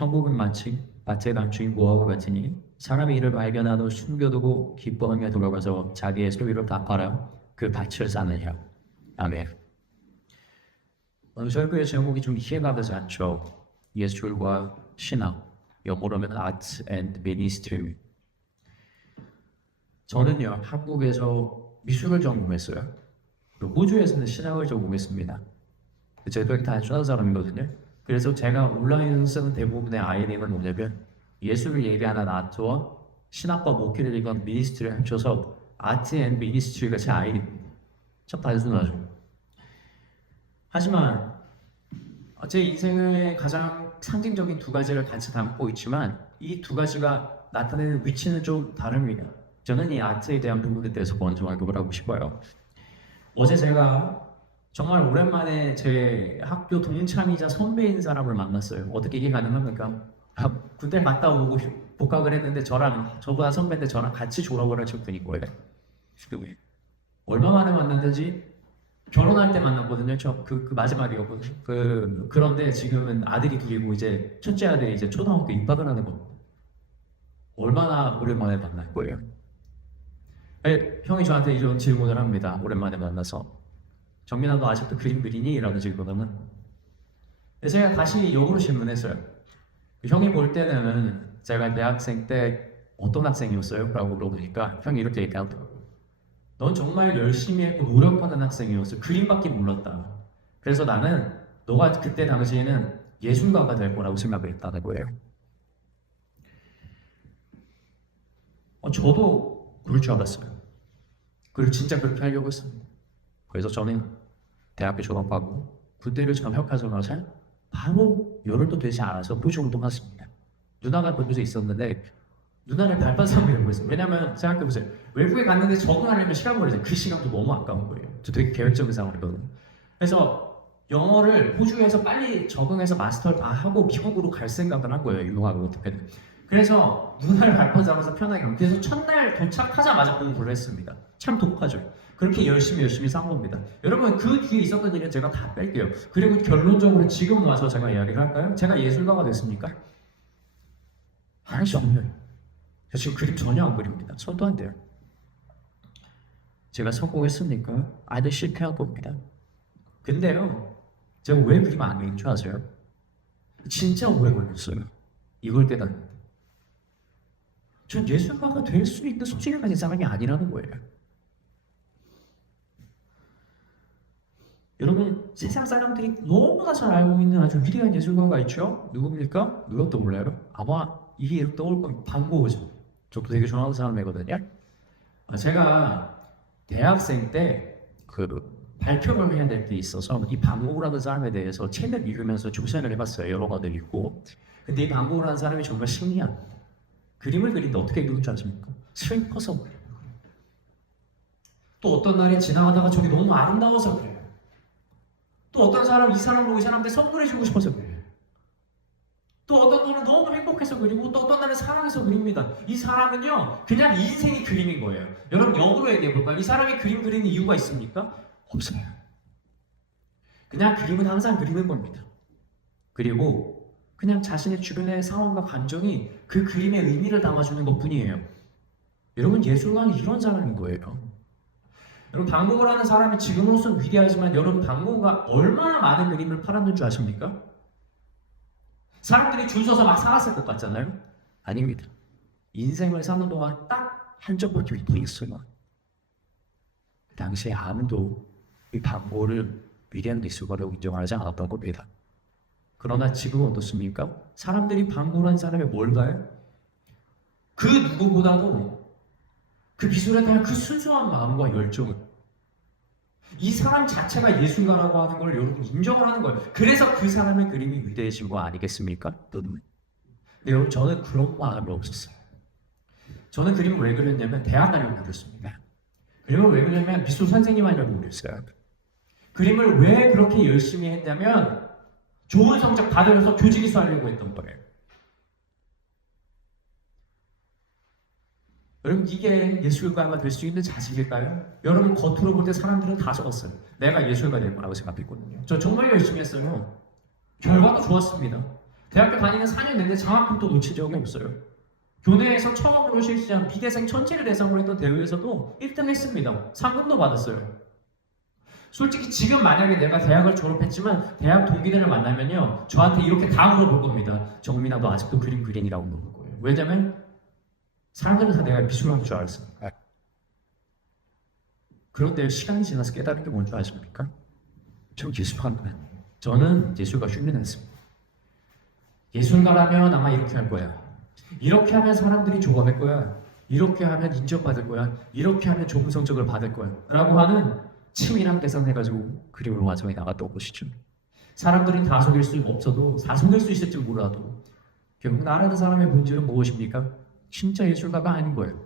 천국은 마치 밭에 감추인 무화과 같으니 사람이 이를 발견하고 숨겨두고 기뻐하며 돌아가서 자기의 소유를 다 팔아 그 밭을 사느냐. 아멘. 오늘 설교의 제목이 좀 이해가 되지 않죠. 예술과 신앙, 영어로는 Arts and Ministry. 저는요, 한국에서 미술을 전공했어요. 호주에서는 신학을 전공했습니다. 제가 단순한 사람이거든요. 그래서 제가 온라인에서 쓰는 대부분의 아이디어는 뭐냐면 예술을 얘기하는 아트와 신학과 목회를 얘기하는 미니스트리를 합쳐서 아트 앤 미니스트리가 제 아이디어입니다. 참 단순하죠. 하지만 제 인생의 가장 상징적인 두 가지를 같이 담고 있지만 이 두 가지가 나타내는 위치는 좀 다릅니다. 저는 이 아트에 대한 부분에 대해서 먼저 언급을 하고 싶어요. 어제 제가 정말 오랜만에 제 학교 동참이자 선배인 사람을 만났어요. 어떻게 이게 가능합니까? 군대 갔다 오고 복학을 했는데 저보다 선배인데 저랑 같이 졸업을 하실 분이 거예요. 얼마 만에 만났는지 결혼할 때 만났거든요. 그 마지막이었거든요. 그런데 지금은 아들이 둘이고 이제 첫째 아들이 이제 초등학교 입학을 하는 겁니다. 얼마나 오랜만에 만날 거예요. 형이 저한테 이런 질문을 합니다. 오랜만에 만나서. 정민아 너 아직도 그림 그리니? 라고 질문하면 제가 다시 역으로 질문했어요. 형이 볼 때는 제가 대학생 때 어떤 학생이었어요? 라고 물어보니까 형이 이렇게 얘기하더라고요. 넌 정말 열심히 했고 노력하는 학생이었어. 그림밖에 몰랐다. 그래서 나는 너가 그때 당시에는 예술가가 될 거라고 생각을 했다는 거예요. 저도 그럴 줄 알았어요. 그리고 진짜 그렇게 하려고 했습니다. 그래서 저는 대학교 졸업하고 군대를 전역하고 나서 바로 열흘도 되지 않아서 호주 운동했습니다. 누나가 그곳에 있었는데 누나를 발바닥으로 했어요. 왜냐면 생각해보세요. 외국에 갔는데 적응하려면 시간 걸리잖아요. 그 시간도 너무 아까운 거예요. 저 되게 계획적인 상황이거든요. 그래서 영어를 호주에서 빨리 적응해서 마스터를 다 하고 미국으로 갈 생각을 한 거예요. 유명하고 어떻게든. 그래서 누나를 발바닥으로 편하게 하고 그래서 첫날 도착하자마자 공부를 했습니다. 참 독하죠. 그렇게 열심히 산 겁니다. 여러분 그 뒤에 있었던 일은 제가 다 뺄게요. 그리고 결론적으로 지금 와서 제가 이야기를 할까요? 제가 예술가가 됐습니까? 할 수 없네요. 저 지금 그림 전혀 안 그립니다. 손도 안 돼요. 제가 성공했습니까? 아니 실패한 겁니다. 근데요, 제가 왜 그림 안 그린 줄 아세요? 진짜 오래 걸렸어요. 이걸 때다. 전 예술가가 될 수 있는 소질을 가진 사람이 아니라는 거예요. 여러분 세상 사람들이 너무나 잘 알고 있는 아주 위대한 예술가가 있죠? 누굽니까? 누가 떠올라요? 아마 이게 이렇게 떠올 거면 반고흐죠. 저도 되게 좋아하는 사람이거든요. 제가 대학생 때 그 발표를 해야 될 게 있어서 이 반고흐라는 사람에 대해서 책을 읽으면서 조사를 해봤어요. 여러 가지 읽고. 근데 이 반고흐라는 사람이 정말 신기한 그림을 그리는데 어떻게 그리는 줄 아십니까? 슬퍼서 그래요. 또 어떤 날에 지나가다가 저기 너무 아름다워서 그래요. 또 어떤 사람 이 사람 보고 이 사람한테 선물해주고 싶어서 그래요. 또 어떤 날은 너무 행복해서 그리고 또 어떤 날은 사랑해서 그립니다. 이 사람은요 그냥 인생이 그림인 거예요. 여러분 역으로 얘기해볼까요? 이 사람이 그림 그리는 이유가 있습니까? 없어요. 그냥 그림은 항상 그리는 겁니다. 그리고 그냥 자신의 주변의 상황과 감정이 그 그림의 의미를 담아주는 것뿐이에요. 여러분 예술가는 이런 사람인 거예요. 여러분 방고흐라는 사람이 지금으로서는 위대하지만 여러분 방고흐가 얼마나 많은 그림을 팔았는 줄 아십니까? 사람들이 줄 서서 막 사갔을 것 같잖아요? 아닙니다. 인생을 사는 동안 딱 한 점밖에 못 있어요. 그 당시에 아무도 이 방고흐를 위대한 예술가라고 인정하지 않았던 겁니다. 그러나 지금은 어떻습니까? 사람들이 방고흐라는 사람이 뭘까요? 그 누구보다도 그 미술에 대한 그 순수한 마음과 열정을 이 사람 자체가 예술가라고 하는 걸 여러분 인정을 하는 거예요. 그래서 그 사람의 그림이 위대해진 거 아니겠습니까? 근데 여러분 저는 그런 마음이 없었어요. 저는 그림을 왜 그렸냐면 대학 다니고 그렸습니다. 그림을 왜 그렸냐면 미술 선생님이라고 그랬어요. 그림을 왜 그렇게 열심히 했냐면 좋은 성적 받으면서 교직이수 하려고 했던 거예요. 여러분 이게 예술가가 될 수 있는 자질일까요? 여러분 겉으로 볼 때 사람들은 다 적었어요. 내가 예술가 될 거라고 생각했거든요. 저 정말 열심히 했어요. 결과도 좋았습니다. 대학교 다니는 4년 내내 장학금도 놓친 적이 없어요. 교내에서 처음으로 실시한 비대생 천체를 대상으로 했던 대회에서도 1등 했습니다. 상금도 받았어요. 솔직히 지금 만약에 내가 대학을 졸업했지만 대학 동기들을 만나면요, 저한테 이렇게 다 물어볼 겁니다. 정민아, 너 아직도 그림 그리니라고 물어볼 거예요. 왜냐면 사람들은 다 내가 미술하는 줄 알았어. 그런데 시간이 지나서 깨달은 게 뭔지 아십니까? 저 예술가는 저는 예술가训练했습니다. 예술가라면 아마 이렇게 할 거야. 이렇게 하면 사람들이 좋아할 거야. 이렇게 하면 인정받을 거야. 이렇게 하면 좋은 성적을 받을 거야. 라고 하는 치밀한 계산해가지고 그림을 완성해 나갔던 것이죠. 사람들이 다 속일 수 없어도 다 속일 수 있을지 몰라도 결국 나라는 사람의 본질은 무엇입니까? 진짜 예술가가 아닌 거예요.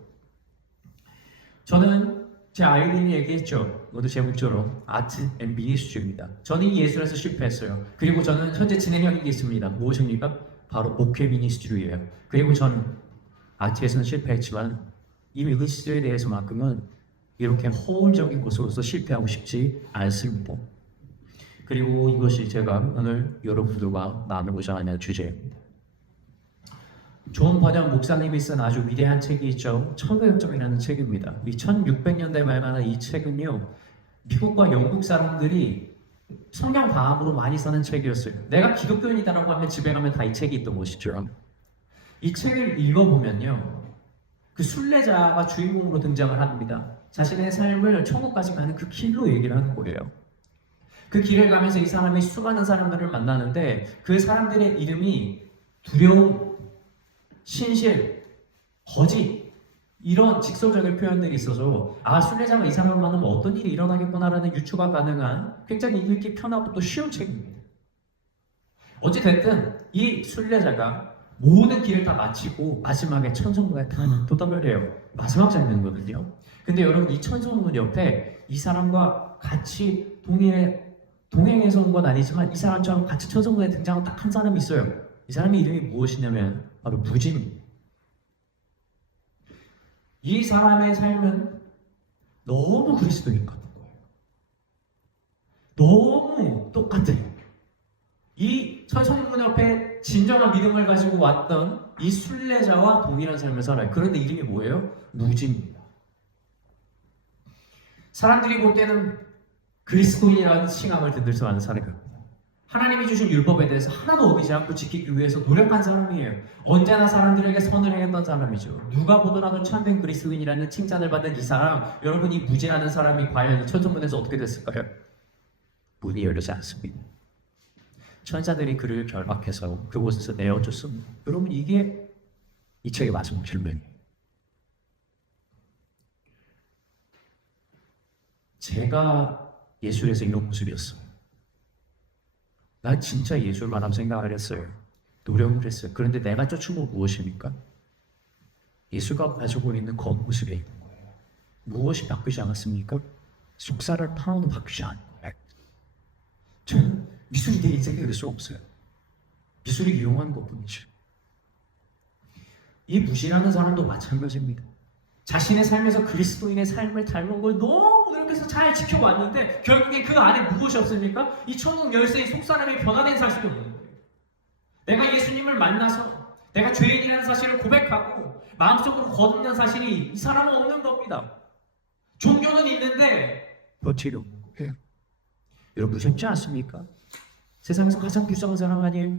저는 제 아이들이 얘기했죠. 모두 제 문자로 아트 앤 미니스트리입니다. 저는 이 예술에서 실패했어요. 그리고 저는 현재 진행형인 게 있습니다. 무엇입니까? 바로 목회 미니스트리예요. 그리고 저는 아트에서는 실패했지만 이 미니스트리에 대해서만큼은 이렇게 허울적인 것으로서 실패하고 싶지 않습니다. 그리고 이것이 제가 오늘 여러분들과 나누고자 하는 주제입니다. 존 버년 목사님이 쓴 아주 위대한 책이 있죠. 천국역정이라는 책입니다. 이 1600년대 말만한 이 책은요, 미국과 영국 사람들이 성경 다음으로 많이 쓰는 책이었어요. 내가 기독교인이다라고 하면 집에 가면 다 이 책이 있던 것이죠. 이 책을 읽어보면요, 그 순례자가 주인공으로 등장을 합니다. 자신의 삶을 천국까지 가는 그 길로 얘기를 하는 거예요. 그 길을 가면서 이 사람이 수많은 사람들을 만나는데 그 사람들의 이름이 두려움, 신실, 거짓, 이런 직설적인 표현들이 있어서 순례자가 이 사람을 만나면 어떤 일이 일어나겠구나라는 유추가 가능한 굉장히 읽기 편하고 또 쉬운 책입니다. 어찌됐든 이 순례자가 모든 길을 다 마치고 마지막에 천성문에 도착을 해요. 마지막 장면이거든요. 근데 여러분, 이 천성문 옆에 이 사람과 같이 동행해서 온 건 아니지만 이 사람처럼 같이 천성문에 등장한 딱 한 사람이 있어요. 이 사람의 이름이 무엇이냐면 바로 무진입니다. 이 사람의 삶은 너무 그리스도인 같은 거예요. 너무 똑같아요. 이 천성문 옆에 진정한 믿음을 가지고 왔던 이 순례자와 동일한 삶을 살아요. 그런데 이름이 뭐예요? 무진입니다. 사람들이 볼 때는 그리스도인이라는 칭함을 들들서 하는 사례가 하나님이 주신 율법에 대해서 하나도 어기지 않고 지키기 위해서 노력한 사람이에요. 언제나 사람들에게 선을 행했던 사람이죠. 누가 보더라도 참된 그리스도인이라는 칭찬을 받은 이 사람, 여러분, 이 무진하는 사람이 과연 천성문에서 어떻게 됐을까요? 문이 열리지 않습니다. 천사들이 그를 결박해서 그곳에서 내어줬습니다. 여러분, 이게 이 책의 마지막 질문이에요. 제가 예술에서 이런 모습이었어요. 난 진짜 예술만 하면 생각을 했어요. 노력을 했어요. 그런데 내가 쫓은 건 무엇입니까? 예술가 가지고 있는 겉모습이 있는 거예요. 무엇이 바뀌지 않았습니까? 속살을 파고도 바뀌지 않은 거예요. 저는 미술이 내 인생에 될 수 없어요. 미술을 이용하는 것뿐이죠. 이 무시라는 사람도 마찬가지입니다. 자신의 삶에서 그리스도인의 삶을 닮은 걸 너무 노력해서 잘 지켜왔는데 결국에 그 안에 무엇이 없습니까? 이 천국 열쇠의 속사람이 변화된 사실이 없는 거예요. 내가 예수님을 만나서 내가 죄인이라는 사실을 고백하고 마음속으로 거듭난 사실이 이 사람은 없는 겁니다. 종교는 있는데 버티려 해요. 여러분, 무섭지 않습니까? 세상에서 가장 불쌍한 사람 아니에요?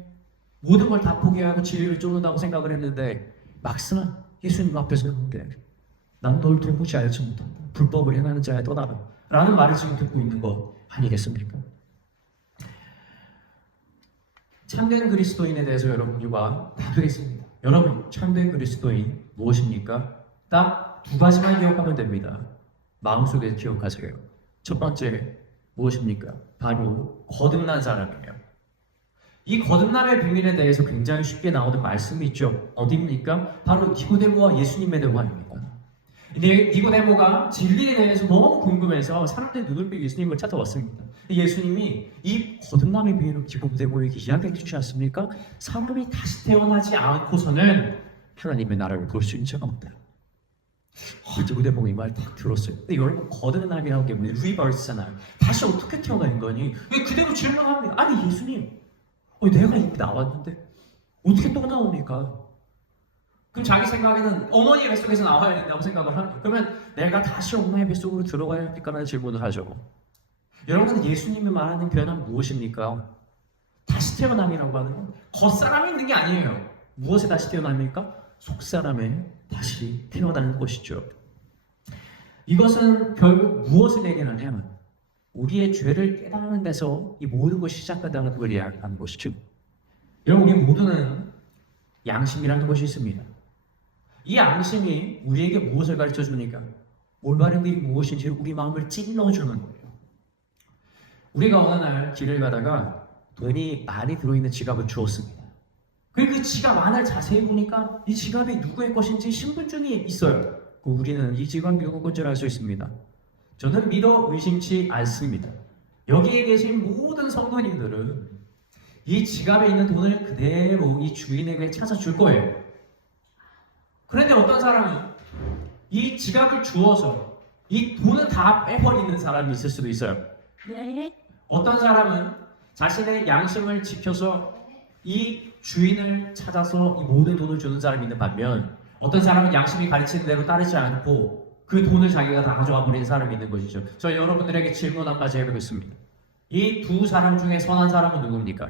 모든 걸 다 포기하고 진리를 쫓는다고 생각을 했는데 막상 예수님 앞에서 난 널 돌보지 알지 못한다. 불법을 행하는 자야 떠나라. 라는 말을 지금 듣고 있는 거 아니겠습니까? 참된 그리스도인에 대해서 여러분과 나누겠습니다. 여러분, 참된 그리스도인 무엇입니까? 딱 두 가지만 기억하면 됩니다. 마음속에 기억하세요. 첫 번째, 무엇입니까? 바로 거듭난 사람이에요. 이 거듭남의 비밀에 대해서 굉장히 쉽게 나오는 말씀이 있죠. 어디입니까? 바로 니고데모와 예수님의 대화입니다. 니고데모가 진리에 대해서 너무 궁금해서 사람들의 눈을 빼고 예수님을 찾아왔습니다. 예수님이 이 거듭남의 비밀을 니고데모에게 이야기해 주지 않습니까? 사람이 다시 태어나지 않고서는 하나님의 나라를 볼 수 있는 자가 없다. 니고데모가 이 말 딱 들었어요. 근데 여러분, 거듭남이라는 게 리버스잖아요. 다시 어떻게 태어난 거니? 왜 그대로 질문합니다. 아니 예수님, 내가 이미 나왔는데 어떻게 또 나옵니까? 그럼 자기 생각에는 어머니의 뱃속에서 나와야 된다고 생각을 합니다. 그러면 내가 다시 엄마의 뱃속으로 들어가야 합니까라는 질문을 하죠. 여러분, 예수님이 말하는 변화는 무엇입니까? 다시 태어남이라고 하는 건 겉사람이 있는 게 아니에요. 무엇에 다시 태어납니까? 속사람에 다시 태어나는 것이죠. 이것은 결국 무엇을 얘기하냐면 우리의 죄를 깨닫는 데서 이 모든 것이 시작한다는 걸 이야기하는 것이죠. 여러분, 우리 모두는 양심이라는 것이 있습니다. 이 양심이 우리에게 무엇을 가르쳐 주니까 올바른 길이 무엇인지 우리 마음을 찔러주는 거예요. 우리가 어느 날 길을 가다가 돈이 많이 들어있는 지갑을 주었습니다. 그리고 그 지갑 안을 자세히 보니까 이 지갑이 누구의 것인지 신분증이 있어요. 우리는 이 지갑이 누구 건지를 알 수 있습니다. 저는 믿어 의심치 않습니다. 여기에 계신 모든 성도님들은 이 지갑에 있는 돈을 그대로 이 주인에게 찾아줄 거예요. 그런데 어떤 사람은 이 지갑을 주어서 이 돈을 다 빼버리는 사람이 있을 수도 있어요. 어떤 사람은 자신의 양심을 지켜서 이 주인을 찾아서 이 모든 돈을 주는 사람이 있는 반면 어떤 사람은 양심이 가르치는 대로 따르지 않고 그 돈을 자기가 다 가져와 버리는 사람이 있는 것이죠. 저 여러분들에게 질문 한 가지 해보겠습니다. 이 두 사람 중에 선한 사람은 누굽니까?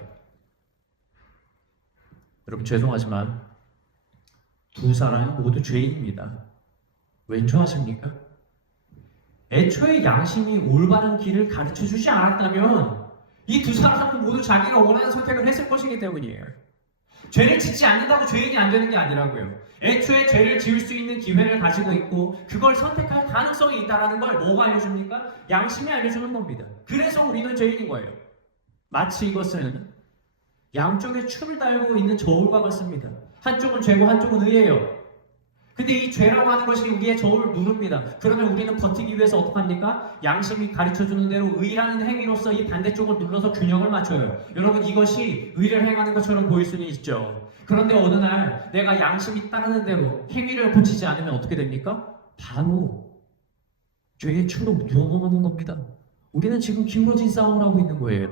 여러분, 죄송하지만 두 사람은 모두 죄인입니다. 왠지 아십니까? 애초에 양심이 올바른 길을 가르쳐 주지 않았다면 이 두 사람은 모두 자기가 원하는 선택을 했을 것이기 때문이에요. 죄를 짓지 않는다고 죄인이 안 되는 게 아니라고요. 애초에 죄를 지을 수 있는 기회를 가지고 있고 그걸 선택할 가능성이 있다는 걸 뭐가 알려줍니까? 양심이 알려주는 겁니다. 그래서 우리는 죄인인 거예요. 마치 이것은 양쪽에 추를 달고 있는 저울과 같습니다. 한쪽은 죄고 한쪽은 의예요. 근데 이 죄라고 하는 것이 우리의 저울을 누릅니다. 그러면 우리는 버티기 위해서 어떻게 합니까? 양심이 가르쳐주는 대로 의라는 행위로서 이 반대쪽을 눌러서 균형을 맞춰요. 여러분, 이것이 의를 행하는 것처럼 보일 수는 있죠. 그런데 어느 날 내가 양심이 따르는 대로 행위를 고치지 않으면 어떻게 됩니까? 바로 죄의 추로 누워보는 겁니다. 우리는 지금 기울어진 싸움을 하고 있는 거예요.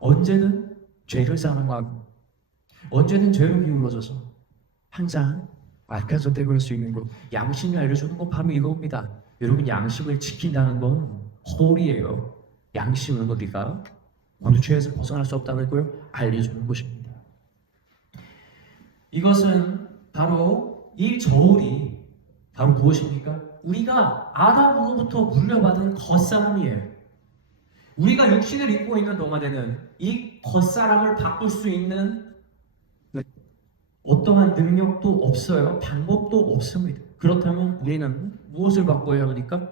언제든 죄를 사랑하고 언제든 죄로 기울어져서 항상 악한 선택을 할 수 있는 것, 양심이 알려주는 건 바로 이겁니다. 여러분, 양심을 지킨다는 건 홀이에요. 양심은 우리가 어느 죄에서 벗어날 수 없다는 걸 알려주는 것입니다. 이것은 바로 이 저울이 바로 무엇입니까? 우리가 아담으로부터 물려받은 겉사람이에요. 우리가 육신을 입고 있는 동안에는 이 겉사람을 바꿀 수 있는 어떠한 능력도 없어요. 방법도 없습니다. 그렇다면 우리는 무엇을 바꿔야 합니까?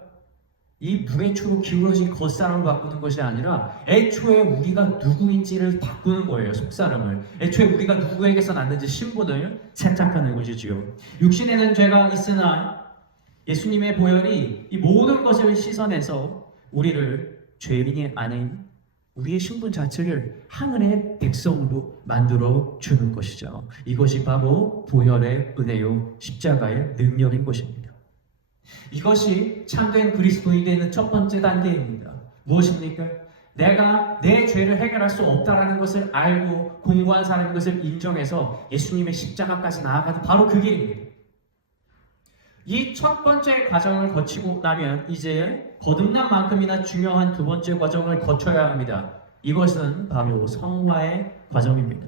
이 무의 추로 기울어진 겉사람을 바꾸는 것이 아니라 애초에 우리가 누구인지를 바꾸는 거예요. 속사람을. 애초에 우리가 누구에게서 났는지 신분을 채착하는 것이지요. 육신에는 죄가 있으나 예수님의 보혈이 이 모든 것을 씻어내서 우리를 죄인이 아닌 우리의 신분 자체를 하늘의 백성으로 만들어 주는 것이죠. 이것이 바로 보혈의 은혜요 십자가의 능력인 것입니다. 이것이 참된 그리스도인이 되는 첫 번째 단계입니다. 무엇입니까? 내가 내 죄를 해결할 수 없다라는 것을 알고 공고한 사람인 것을 인정해서 예수님의 십자가까지 나아가는 바로 그 길입니다. 이 첫 번째 과정을 거치고 나면 이제 거듭난 만큼이나 중요한 두 번째 과정을 거쳐야 합니다. 이것은 바로 성화의 과정입니다.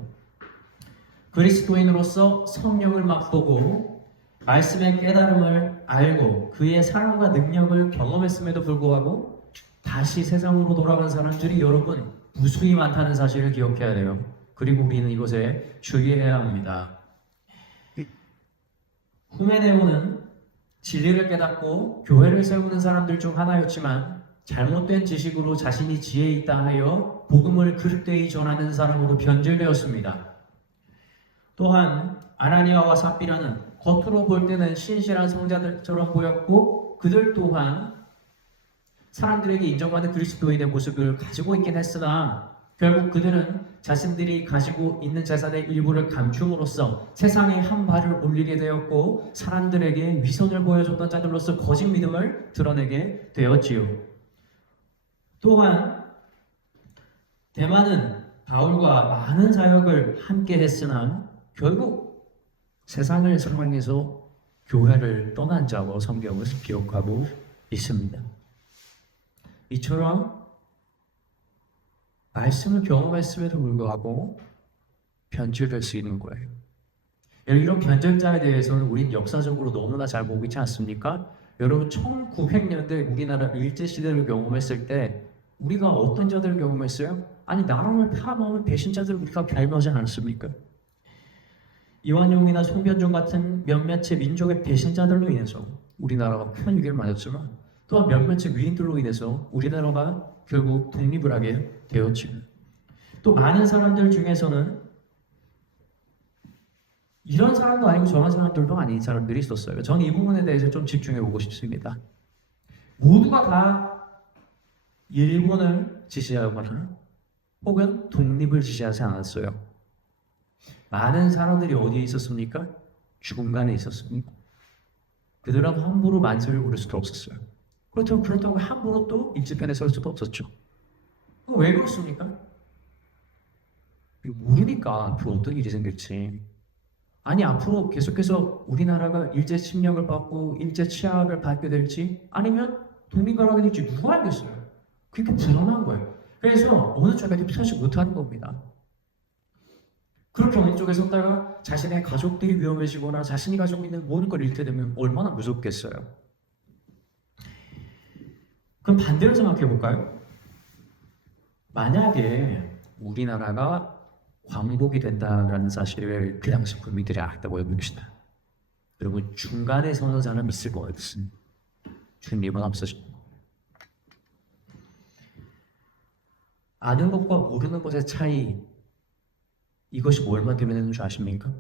그리스도인으로서 성령을 맛보고 말씀의 깨달음을 알고 그의 사랑과 능력을 경험했음에도 불구하고 다시 세상으로 돌아간 사람들이 여러분 무수히 많다는 사실을 기억해야 돼요. 그리고 우리는 이것에 주의해야 합니다. 후메네오는 진리를 깨닫고 교회를 세우는 사람들 중 하나였지만 잘못된 지식으로 자신이 지혜 있다 하여 복음을 그릇되이 전하는 사람으로 변질되었습니다. 또한 아나니아와 삽비라는 겉으로 볼 때는 신실한 성자들처럼 보였고 그들 또한 사람들에게 인정받는 그리스도인의 모습을 가지고 있긴 했으나 결국 그들은 자신들이 가지고 있는 재산의 일부를 감춤으로써 세상에 한 발을 올리게 되었고 사람들에게 위선을 보여줬던 자들로서 거짓 믿음을 드러내게 되었지요. 또한 대만은 바울과 많은 사역을 함께 했으나 결국 세상을 사랑해서 교회를 떠난 자고 성경을 기록하고 있습니다. 이처럼 말씀을 경험했음에도 불구하고 변질될 수 있는 거예요. 이런 변절자에 대해서는 우린 역사적으로 너무나 잘 보고 있지 않습니까? 여러분 1900년대 우리나라 일제시대를 경험했을 때 우리가 어떤 자들을 경험했어요? 아니 나라를 파먹은 배신자들을 우리가 밟아지 않았습니까? 이완용이나 송변종 같은 몇몇의 민족의 배신자들로 인해서 우리나라가 큰 위기를 맞았지만 또한 몇몇의 위인들로 인해서 우리나라가 결국 독립을 하게 되었죠. 또 많은 사람들 중에서는 이런 사람도 아니고 저런 사람들도 아닌 사람들이 있었어요. 저는 이 부분에 대해서 좀 집중해 보고 싶습니다. 모두가 다 일본을 지지하거나 혹은 독립을 지지하지 않았어요. 많은 사람들이 어디에 있었습니까? 중간에 있었습니다. 그들은 함부로 만세를 부를 수도 없었어요. 그렇다고 함부로 또 일제편에 설 수도 없었죠. 왜 그렇습니까? 모르니까 앞으로 어떤 일이 생길지. 아니 앞으로 계속해서 우리나라가 일제 침략을 받고 일제 치하를 받게 될지 아니면 독립을 하게 될지 누가 알겠어요. 그게 불안한 거예요. 그래서 어느 쪽에도 피하지 못하는 겁니다. 그렇게 어느 쪽에 섰다가 자신의 가족들이 위험해지거나 자신이 가지고 있는 모든 걸 잃게 되면 얼마나 무섭겠어요. 그럼 반대로 생각해 볼까요? 만약에 우리나라가 광복이 된다는 사실을 그 당시 국민들이 알았다고 해봅시다. 여러분 중간에 서는 사람 있을 것 같습니다. 주님은 없으십니다. 아는 것과 모르는 것의 차이, 이것이 얼마나 되는 줄 아십니까?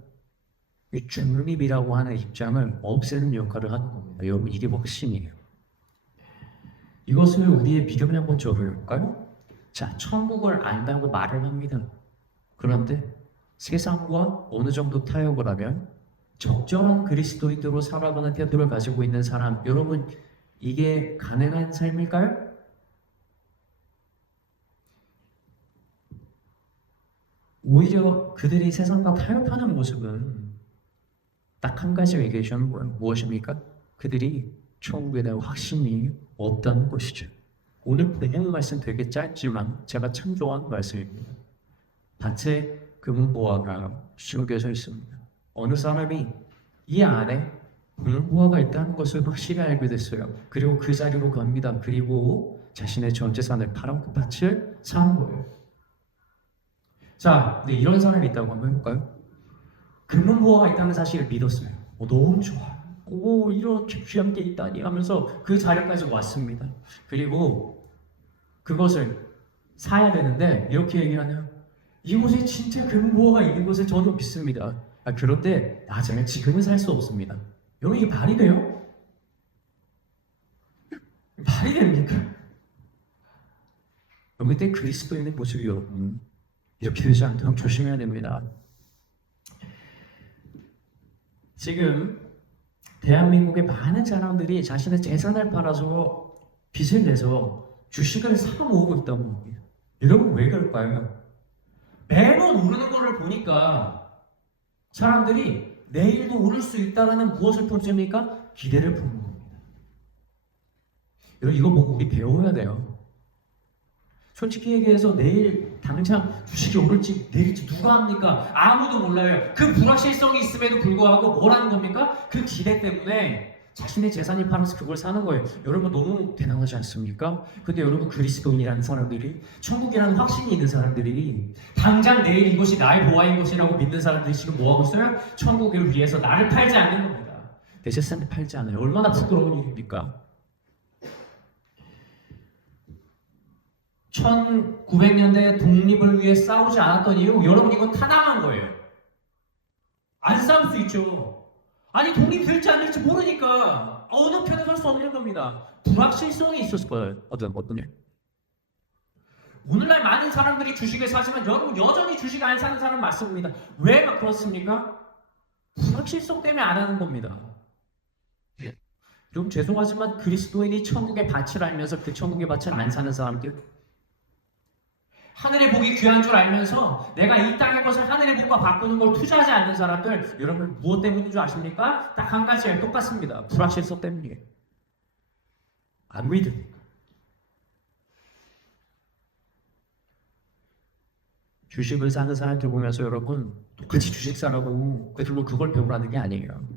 이 중립이라고 하는 입장을 없애는 역할을 하는 겁니다. 여러분 이게 핵심이에요. 이것을 우리의 믿음을 한번 줘볼까요? 자, 천국을 안다고 말을 합니다. 그런데 세상과 어느 정도 타협을 하면 적절한 그리스도인으로 살아가는 태도를 가지고 있는 사람, 여러분 이게 가능한 삶일까요? 오히려 그들이 세상과 타협하는 모습은 딱 한 가지 얘기해 주는 거예요. 무엇입니까? 그들이 천국에 대한 확신이 없다는 것이죠. 오늘 내용 말씀 되게 짧지만 제가 참 좋아하는 말씀입니다. 밭에 금은보화가 숨겨져 있습니다. 어느 사람이 이 안에 금은보화가 있다는 것을 확실히 알게 됐어요. 그리고 그 자리로 갑니다. 그리고 자신의 전 재산을 팔아 그 밭을 산 거예요. 자, 근데 이런 사람이 있다고 한번 해볼까요? 금은보화가 있다는 사실을 믿었어요. 너무 좋아. 이렇게 귀한 게 있다니 하면서 그 자리까지 왔습니다. 그리고 그것을 사야 되는데 이렇게 얘기를 하네요. 이곳에 진짜 금은보화가 있는 곳에 저도 믿습니다. 그런데 나중에 지금은 살 수 없습니다. 여러분 이게 말이 돼요? 말이 됩니까? 여러분 그때 그리스도인의 모습이 여러분 이렇게 되지 않도록 조심해야 됩니다. 지금 대한민국의 많은 사람들이 자신의 재산을 팔아서 빚을 내서 주식을 사 모으고 있다고 합니다. 여러분 왜 그럴까요? 매번 오르는 것을 보니까 사람들이 내일도 오를 수 있다는 무엇을 품습니까? 기대를 품는 겁니다. 여러분 이거 보고 우리 배워야 돼요. 솔직히 얘기해서 내일 당장 주식이 오를지 내릴지 누가 합니까? 아무도 몰라요. 그 불확실성이 있음에도 불구하고 뭐라는 겁니까? 그 기대 때문에 자신의 재산이 팔아서 그걸 사는 거예요. 여러분 너무 대단하지 않습니까? 근데 여러분 그리스도인이라는 사람들이 천국이라는 확신이 있는 사람들이 당장 내일 이것이 나의 보화인 것이라고 믿는 사람들이 지금 뭐하고 있어요? 천국을 위해서 나를 팔지 않는 겁니다. 내 재산을 팔지 않아요. 얼마나 부끄러운 일입니까? 1900년대 독립을 위해 싸우지 않았던 이유, 여러분 이건 타당한 거예요. 안 싸울 수 있죠. 아니 독립될지 안 될지 모르니까 어느 편에 설 수 없는 겁니다. 불확실성이 있었을 거예요. 어떤 일. 오늘날 많은 사람들이 주식을 사지만 여러분 여전히 주식 안 사는 사람 많습니다. 왜 그렇습니까? 불확실성 때문에 안 하는 겁니다. 여러분 죄송하지만 그리스도인이 천국의 밭을 알면서 그 천국의 밭을 안 사는 사람들 하늘의 복이 귀한 줄 알면서 내가 이 땅의 것을 하늘의 복과 바꾸는 걸 투자하지 않는 사람들, 여러분 무엇 때문인 줄 아십니까? 딱 한 가지예요. 똑같습니다. 불확실성 때문이에요. 안 믿으니까. 주식을 사는 사람들 보면서 여러분 똑같이 주식 사라고 그리고 그걸 배우라는 게 아니에요.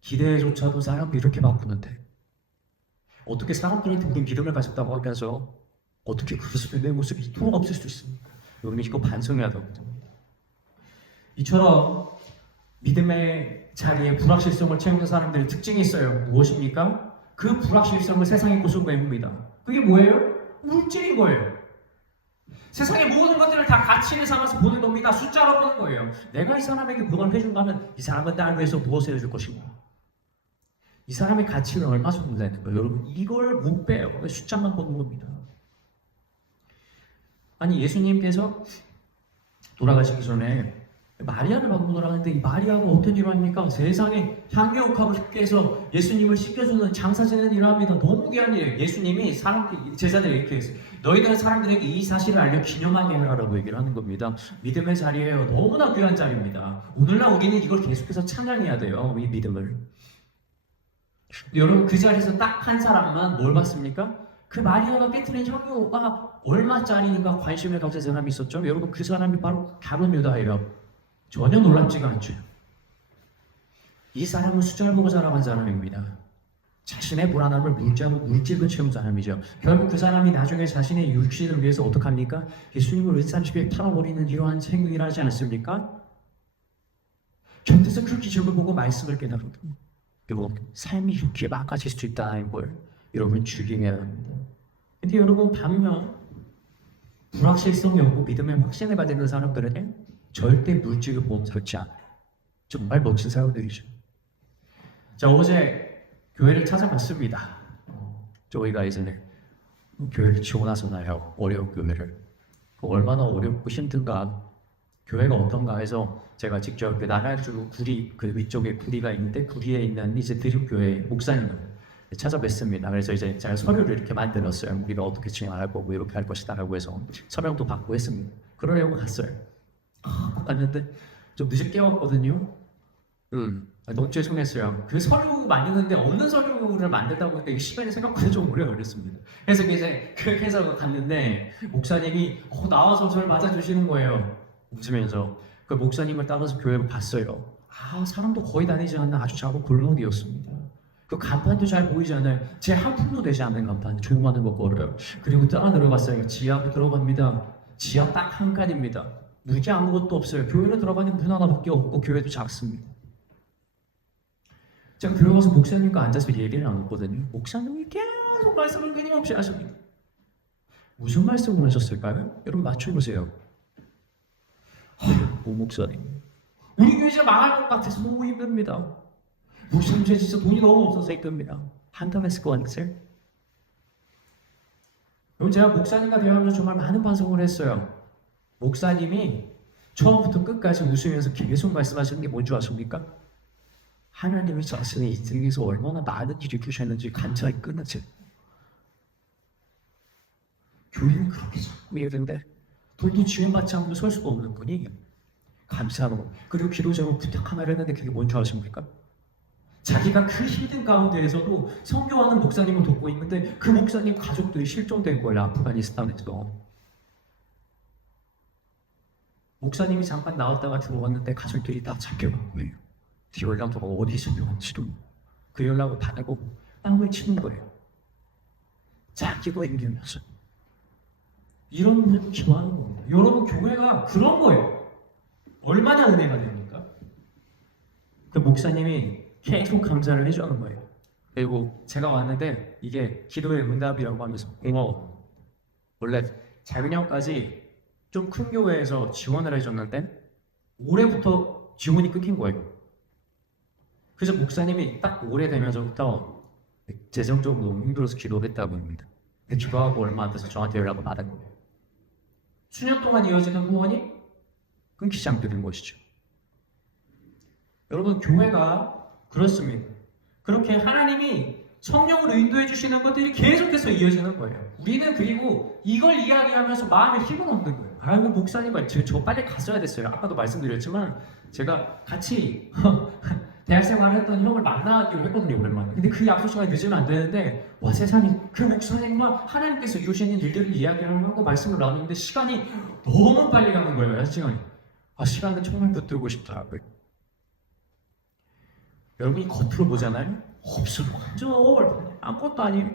기대조차도 사람이 이렇게 바꾸는데 어떻게 사람들한테 우리 믿음을 가졌다고 하면서 어떻게 그래서 내 모습이 또 없을 수 있습니까? 여러분 이거 반성해야 되거든요. 이처럼 믿음의 자리에 불확실성을 채우는 사람들의 특징이 있어요. 무엇입니까? 그 불확실성을 세상의 것으로 메웁니다. 그게 뭐예요? 물질인 거예요. 세상의 모든 것들을 다 가치를 삼아서 보는 겁니다. 숫자로 보는 거예요. 내가 이 사람에게 그걸 해준다면 이 사람은 나를 위해서 무엇을 해줄 것인가? 이 사람의 가치를 얼마 정도 되는 거예요. 여러분 이걸 못 빼요. 숫자만 보는 겁니다. 아니 예수님께서 돌아가시기 전에 마리아를 만나러 가는데 이 마리아가 어떤 일을 합니까? 세상에 향유옥하고 습해서 예수님을 씻겨주는 장사 지내는 일을 합니다. 너무 귀한 일이에요. 예수님이 제자들에게 이렇게 했어요. 너희들은 사람들에게 이 사실을 알려 기념하게 해라라고 얘기를 하는 겁니다. 믿음의 자리예요. 너무나 귀한 자리입니다. 오늘날 우리는 이걸 계속해서 찬양해야 돼요. 이 믿음을. 여러분 그 자리에서 딱 한 사람만 뭘 봤습니까? 그 마리아가 깨트린 향유가 얼마짜리인가 관심을 가진 사람이 있었죠. 여러분 그 사람이 바로 다른 유다예요. 전혀 놀랍지가 않죠. 이 사람은 숫자를 보고 자라간 사람입니다. 자신의 불안함을 물질로 채운 사람이죠. 결국 그 사람이 나중에 자신의 육신을 위해서 어떡합니까? 예수님을 은산집에 팔아버리는 이러한 행위를 하지 않았습니까? 곁에서 그 기적을 보고 말씀을 깨달았거든요. 그리고 삶이 이렇게 망가질 수 있다는 걸 여러분 주의해야 합니다. 근데 여러분 반면 불확실성이 없고 믿음의 확신을 가지는 사람들은 절대 물질을 보험스럽지 않아요. 정말 멋진 사람들이죠. 자 어제 교회를 찾아갔습니다. 저희가 이제 교회를 지고 나서나요. 어려운 교회를 얼마나 어렵고 힘든가 교회가 어떤가 해서 제가 직접 그 나라주 구리 그 위쪽에 구리가 있는데 구리에 있는 이제 드립교회 목사님을 찾아뵀습니다. 그래서 이제 제가 서류를 이렇게 만들었어요. 우리가 어떻게 진행할 거고 이렇게 할 것이다라고 해서 서명도 받고 했습니다. 그러려고 갔어요. 갔는데 좀 늦게 왔거든요. 너무 죄송했어요. 그 서류 만드는데 없는 서류를 만들다 보니까 시간이 생각보다 좀 오래 걸렸습니다. 그래서 이제 그렇게 해서 갔는데 목사님이 나와서 저를 맞아주시는 거예요. 웃으면서 그 목사님을 따라서 교회로 갔어요. 사람도 거의 다니지 않는 아주 작은 골목이었습니다. 그 간판도 잘 보이지 않아요. 제 한 푼도 되지 않는 간판 조그마한 거 걸어요. 그리고 따라 들어갔어요. 지하로 들어갑니다. 지하 딱 한 칸입니다. 문이 아무것도 없어요. 교회로 들어가는 문 하나밖에 없고 교회도 작습니다. 제가 교회 가서 목사님과 앉아서 얘기를 나눴거든요. 목사님이 계속 말씀을 끊임없이 하십니다. 무슨 말씀을 하셨을까요? 여러분 맞춰보세요. 오 목사님, 우리 교회 진짜 망할 것 같아서 너무 힘듭니다. 목사님 진짜 돈이 너무 없어서 힘듭니다. 한담했을 것 같으세요? 여러분 제가 목사님과 대화하면서 정말 많은 반성을 했어요. 목사님이 처음부터 끝까지 웃으면서 계속 말씀하시는 게 뭔지 아십니까? 하나님이 자신의 인생에서 얼마나 많은 일을 주셨는지 간절히 끊어지. 교회는 그렇게 자꾸 이러는데 돈이 지원받지 않고 설 수가 없는 분이 감사하고 그리고 기도적으로 부탁 하나를 했는데 그게 뭔지 아십니까? 자기가 그 힘든 가운데에서도 선교하는 목사님을 돕고 있는데 그 목사님 가족들이 실종된 거예요. 아프가니스탄에서. 목사님이 잠깐 나왔다가 들어왔는데 가족들이 다 잡혀간 거예요. 연락처가 어디 있었는지도 그 연락을 받고 땅을 치는 거예요. 자기가 얘기하면서 이런 분을 기도하는 겁니다. 여러분 교회가 그런 거예요. 얼마나 은혜가 됩니까? 그 목사님이 계속 감사를 해주는 거예요. 그리고 제가 왔는데 이게 기도의 응답이라고 하면서 원래 작년까지 좀 큰 교회에서 지원을 해줬는데 올해부터 지원이 끊긴 거예요. 그래서 목사님이 딱 올해 되면서부터 재정적으로 너무 힘들어서 기도를 했다고 합니다. 기도하고 얼마 안 돼서 저한테 연락을 받은 거예요. 수년 동안 이어지는 후원이 끊기지 않게 된 것이죠. 여러분 교회가 그렇습니다. 그렇게 하나님이 성령으로 인도해 주시는 것들이 계속해서 이어지는 거예요. 우리는 그리고 이걸 이야기하면서 마음에 힘은 없는 거예요. 아이고 목사님, 저 빨리 갔어야 됐어요. 아까도 말씀드렸지만 제가 같이 대학생활을 했던 형을 만나기로 했거든요, 오랜만에. 근데 그 약속 시간이 늦으면 안 되는데 와 세상에 그 목사님과 하나님께서 이루시는 일들을 이야기를 하고 말씀을 나누는데 시간이 너무 빨리 가는 거예요. 시간이. 시간은 정말 붙들고 싶다. 여러분이 겉으로 보잖아요. 없어, 완전 아무것도 아니에요.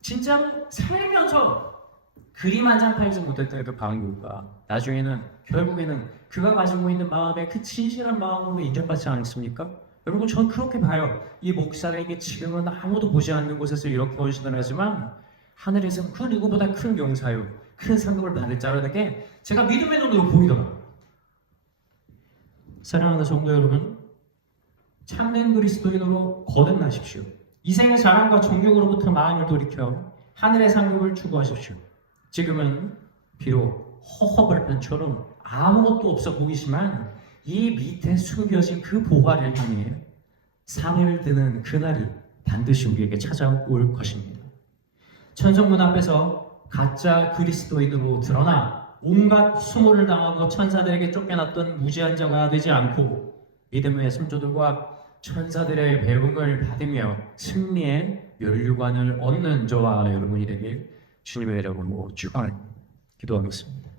진짜 살면서 그림 한 장 팔지 못했던 그 방울가 나중에는 결국에는 그가 가지고 있는 마음에 그 진실한 마음으로 인정받지 않습니까? 여러분 전 그렇게 봐요. 이 목사에게 지금은 아무도 보지 않는 곳에서 이렇게 오시던 하지만 하늘에서 그 누구보다 큰 용사요, 큰 상급을 받을 자로에게 제가 믿음의 눈으로 보이더라고요. 사랑하는 성도 여러분, 참된 그리스도인으로 거듭나십시오. 이 생의 자랑과 정욕으로부터 마음을 돌이켜 하늘의 상급을 추구하십시오. 지금은 비록 허허벌판처럼 아무것도 없어 보이지만 이 밑에 숨겨진 그 보화를 향해 상을 드는 그날이 반드시 우리에게 찾아올 것입니다. 천성문 앞에서 가짜 그리스도인으로 드러나 온갖 수모를 당하고 천사들에게 쫓겨났던 무지한 자가 되지 않고 믿음의 성도들과 천사들의 배웅을 받으며 승리의 면류관을 얻는 저와 여러분이 되길 주님의 이름으로 축원합니다. 기도하겠습니다.